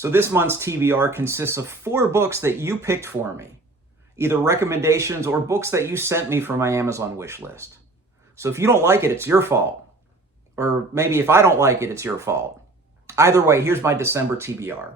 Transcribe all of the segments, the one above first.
So this month's TBR consists of 4 books that you picked for me, either recommendations or books that you sent me from my Amazon wish list. So if you don't like it, it's your fault. Or maybe if I don't like it, it's your fault. Either way, here's my December TBR.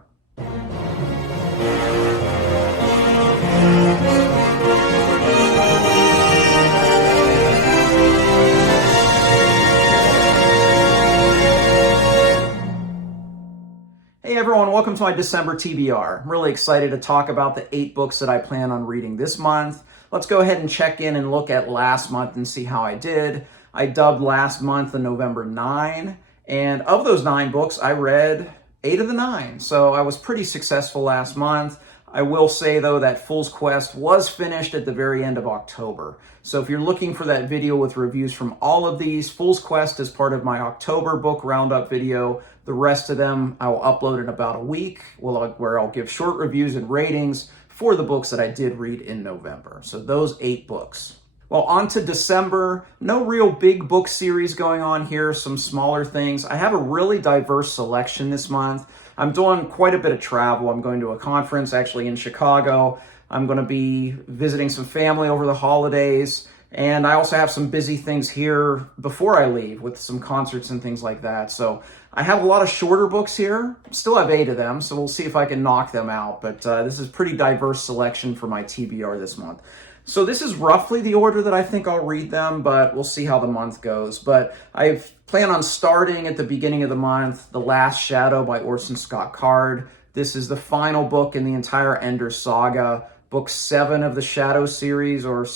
Hey everyone, welcome to my December TBR. I'm really excited to talk about the 8 books that I plan on reading this month. Let's go ahead and check in and look at last month and see how I did. I dubbed last month the November 9, and of those 9 books, I read 8 of the 9. So I was pretty successful last month. I will say though that Fool's Quest was finished at the very end of October. So if you're looking for that video with reviews from all of these, Fool's Quest is part of my October book roundup video. The rest of them I will upload in about a week, where I'll give short reviews and ratings for the books that I did read in November. So those 8 books. Well, on to December. No real big book series going on here, some smaller things. I have a really diverse selection this month. I'm doing quite a bit of travel. I'm going to a conference actually in Chicago. I'm going to be visiting some family over the holidays. And I also have some busy things here before I leave with some concerts and things like that. So I have a lot of shorter books here. Still have 8 of them, so we'll see if I can knock them out. But this is pretty diverse selection for my TBR this month. So this is roughly the order that I think I'll read them, but we'll see how the month goes. But I plan on starting at the beginning of the month, The Last Shadow by Orson Scott Card. This is the final book in the entire Ender saga. Book 7 of the Shadow series, or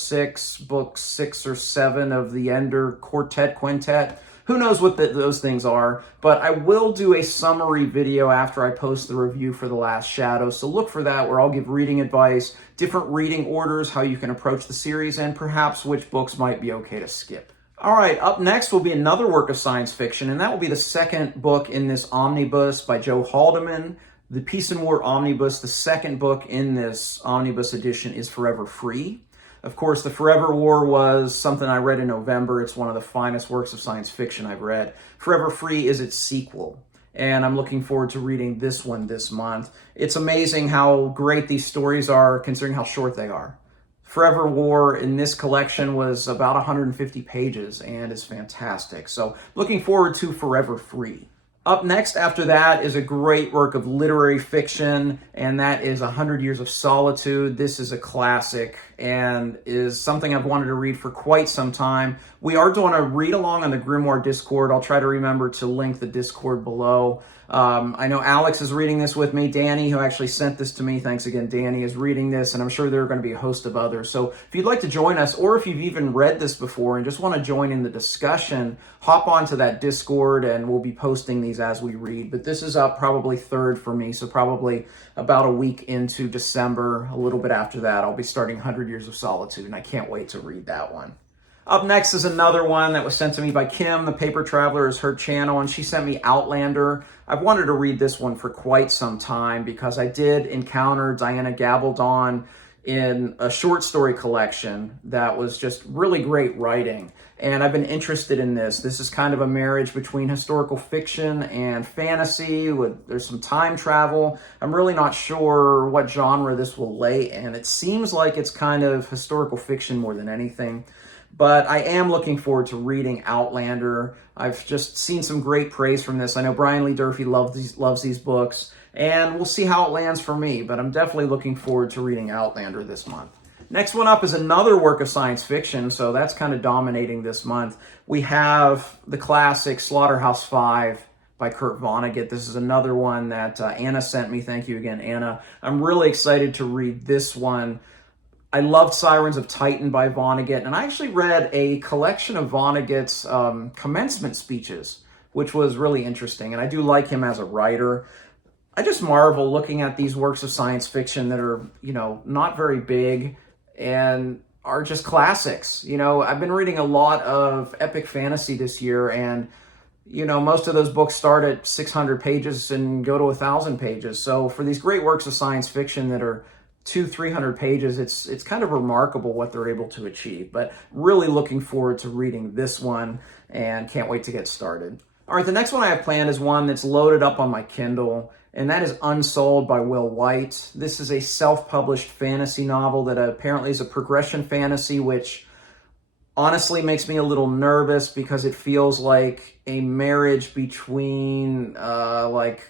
book 6 or 7 of the Ender Quintet. Who knows what those things are, but I will do a summary video after I post the review for The Last Shadow, so look for that, where I'll give reading advice, different reading orders, how you can approach the series, and perhaps which books might be okay to skip. All right, up next will be another work of science fiction, and that will be the second book in this omnibus by Joe Haldeman. The Peace and War Omnibus, the second book in this omnibus edition, is Forever Free. Of course, The Forever War was something I read in November. It's one of the finest works of science fiction I've read. Forever Free is its sequel, and I'm looking forward to reading this one this month. It's amazing how great these stories are, considering how short they are. Forever War in this collection was about 150 pages and is fantastic. So looking forward to Forever Free. Up next after that is a great work of literary fiction, and that is 100 Years of Solitude. This is a classic and is something I've wanted to read for quite some time. We are doing a read-along on the Grimoire Discord. I'll try to remember to link the Discord below. I know Alex is reading this with me. Danny, who actually sent this to me, thanks again, Danny, is reading this, and I'm sure there are going to be a host of others. So if you'd like to join us, or if you've even read this before and just want to join in the discussion, hop onto that Discord, and we'll be posting these as we read. But this is up probably 3rd for me, so probably about a week into December, a little bit after that, I'll be starting 100 Years of Solitude, and I can't wait to read that one. Up next is another one that was sent to me by Kim. The Paper Traveler is her channel, and she sent me Outlander. I've wanted to read this one for quite some time because I did encounter Diana Gabaldon in a short story collection that was just really great writing. And I've been interested in this. This is kind of a marriage between historical fiction and fantasy. There's some time travel. I'm really not sure what genre this will lay in. It seems like it's kind of historical fiction more than anything. But I am looking forward to reading Outlander. I've just seen some great praise from this. I know Brian Lee Durfee loves these books, and we'll see how it lands for me, but I'm definitely looking forward to reading Outlander this month. Next one up is another work of science fiction, so that's kind of dominating this month. We have the classic Slaughterhouse-Five by Kurt Vonnegut. This is another one that Anna sent me. Thank you again, Anna. I'm really excited to read this one. I loved Sirens of Titan by Vonnegut, and I actually read a collection of Vonnegut's commencement speeches, which was really interesting, and I do like him as a writer. I just marvel looking at these works of science fiction that are, not very big and are just classics. I've been reading a lot of epic fantasy this year, and most of those books start at 600 pages and go to 1,000 pages. So for these great works of science fiction that are 200-300 pages, it's kind of remarkable what they're able to achieve. But really looking forward to reading this one and can't wait to get started. All right, the next one I have planned is one that's loaded up on my Kindle, and that is Unsold by Will White. This is a self-published fantasy novel that apparently is a progression fantasy, which honestly makes me a little nervous because it feels like a marriage between like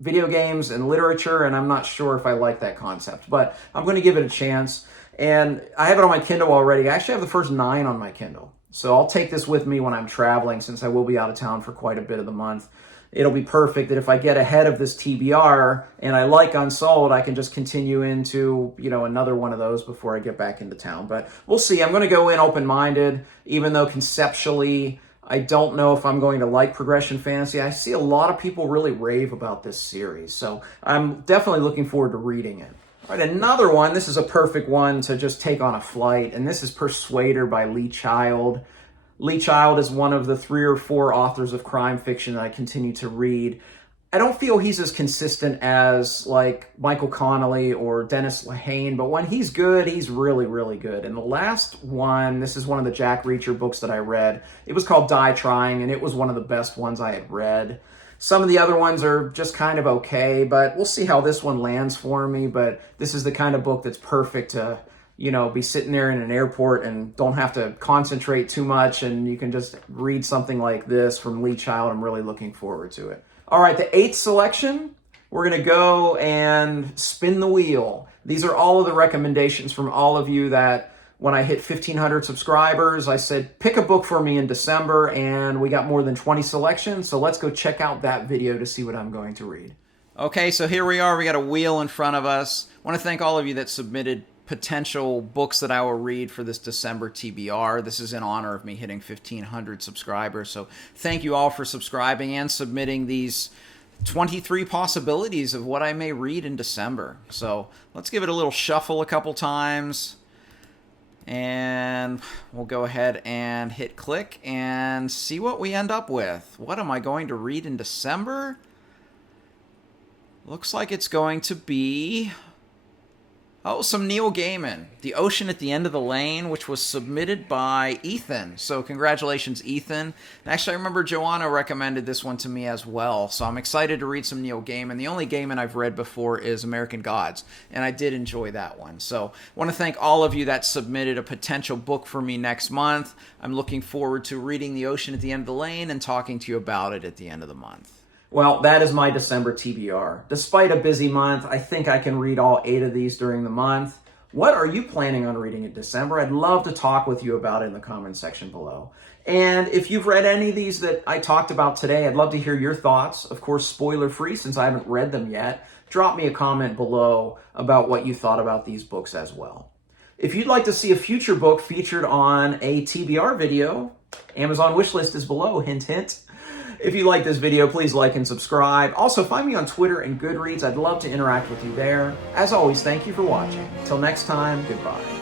video games and literature, and I'm not sure if I like that concept, but I'm going to give it a chance. And I have it on my Kindle already. I actually have the first 9 on my Kindle. So I'll take this with me when I'm traveling, since I will be out of town for quite a bit of the month. It'll be perfect that if I get ahead of this TBR and I like Unsold, I can just continue into, another one of those before I get back into town. But we'll see. I'm going to go in open-minded, even though conceptually I don't know if I'm going to like progression fantasy. I see a lot of people really rave about this series, so I'm definitely looking forward to reading it. All right, another one. This is a perfect one to just take on a flight, and this is Persuader by Lee Child. Lee Child is one of the 3 or 4 authors of crime fiction that I continue to read. I don't feel he's as consistent as like Michael Connelly or Dennis Lehane, but when he's good, he's really, really good. And the last one, this is one of the Jack Reacher books that I read. It was called Die Trying, and it was one of the best ones I had read. Some of the other ones are just kind of okay, but we'll see how this one lands for me. But this is the kind of book that's perfect to, be sitting there in an airport and don't have to concentrate too much, and you can just read something like this from Lee Child. I'm really looking forward to it. All right, the 8th selection, we're going to go and spin the wheel. These are all of the recommendations from all of you that when I hit 1,500 subscribers, I said, pick a book for me in December, and we got more than 20 selections. So let's go check out that video to see what I'm going to read. Okay, so here we are. We got a wheel in front of us. I want to thank all of you that submitted potential books that I will read for this December TBR. This is in honor of me hitting 1,500 subscribers. So thank you all for subscribing and submitting these 23 possibilities of what I may read in December. So let's give it a little shuffle a couple times. And we'll go ahead and hit click and see what we end up with. What am I going to read in December? Looks like it's going to be some Neil Gaiman, The Ocean at the End of the Lane, which was submitted by Ethan. So congratulations, Ethan. Actually, I remember Joanna recommended this one to me as well, so I'm excited to read some Neil Gaiman. The only Gaiman I've read before is American Gods, and I did enjoy that one. So I want to thank all of you that submitted a potential book for me next month. I'm looking forward to reading The Ocean at the End of the Lane and talking to you about it at the end of the month. Well, that is my December TBR. Despite a busy month, I think I can read all 8 of these during the month. What are you planning on reading in December? I'd love to talk with you about it in the comment section below. And if you've read any of these that I talked about today, I'd love to hear your thoughts. Of course, spoiler-free, since I haven't read them yet. Drop me a comment below about what you thought about these books as well. If you'd like to see a future book featured on a TBR video, Amazon wishlist is below, hint, hint. If you like this video, please like and subscribe. Also, find me on Twitter and Goodreads. I'd love to interact with you there. As always, thank you for watching. Until next time, goodbye.